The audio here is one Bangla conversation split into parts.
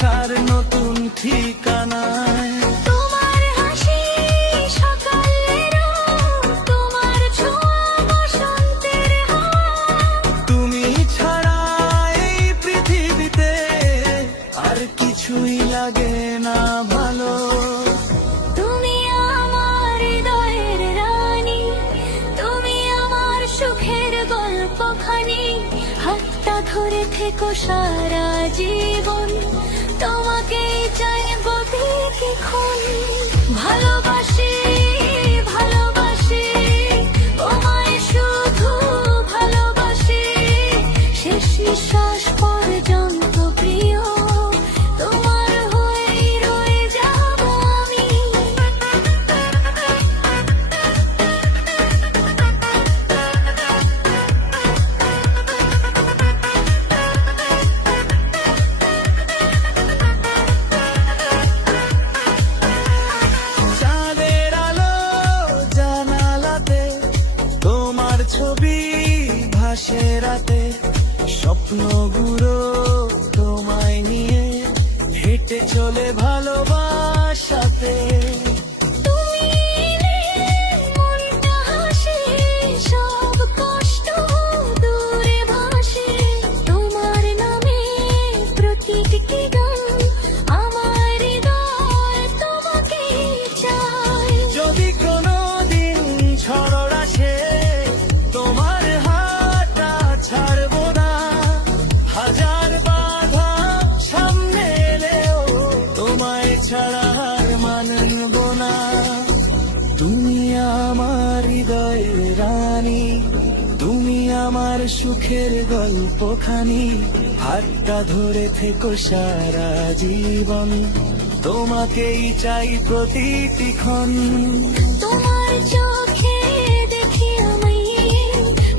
ভালোবাসার নতুন ঠিকানায়। তোমার হাসি সকালের রোদ, তোমার ছোঁয়া বসন্তের হাওয়া। তুমি ছাড়া এই পৃথিবীতে আর কিছুই লাগে না ভালো। তুমি আমার হৃদয়ের রানী, তুমি আমার সুখের গল্পখানি। হাতটা ধরে থেকো সারা জীবন, তোমাকেই চাই প্রতিক্ষণ। ভালোবাসি ভালোবাসি তোমায়, শুধু ভালোবাসি। শেষ নিঃশ্বাস পর্যন্ত প্রিয়, তোমার হয়েই রয়ে যাব আমি। চাঁদের আলো জানালাতে তোমার ছবি ভাসে রাতে। স্বপ্নগুলো তোমায় নিয়ে হেঁটে চলে ভালোবাসাতে। তুমি এলে মনটা হাসে, সব কষ্ট দূরে ভাসে। তোমার নামে প্রতিটি গান, আমার হৃদয় তোমাকেই চায়। যদি কোনোদিন ঝড় আসে তোমার হাতটা ছাড়বো না। হাজার বাধা সামনে এলেও তোমায় ছাড়া আর মানব না। তুমি আমার হৃদয়ের রানী, তুমি আমার সুখের গল্পখানি। হাতটা ধরে থেকো সারা জীবন, তোমাকেই চাই প্রতিটি ক্ষণ। তোমার চোখে দেখি আমি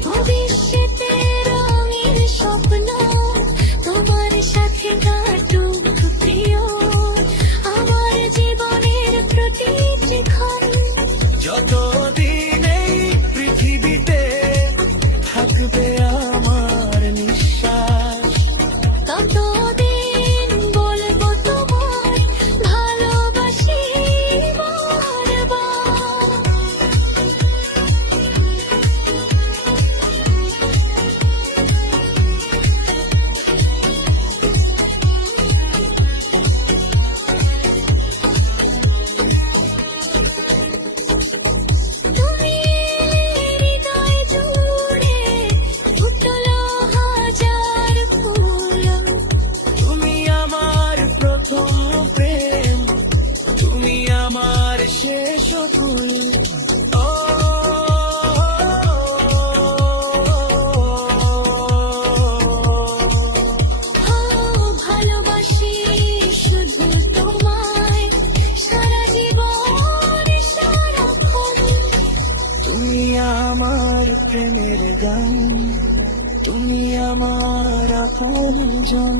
ভবিষ্যতের রঙিন স্বপ্ন। তোমার সাথে কাটুক প্রিয় আমার জীবনের প্রতিটি ক্ষণ। যতদিন এই পৃথিবীতে থাকবে আমার নিঃশ্বাস, ততদিন বলবো তোমায় ভালোবাসি বারবার। তুমি হৃদয় জুড়ে ফুটলো হাজার ফুল। তুমি আমার প্রথম প্রেম, তুমি আমার শেষ ফুল। ও ভালোবাসি শুধু তোমায়, সারা জীবন সারাক্ষণ। তুমি আমার প্রেমের গান, তুমি আমার আপনজন।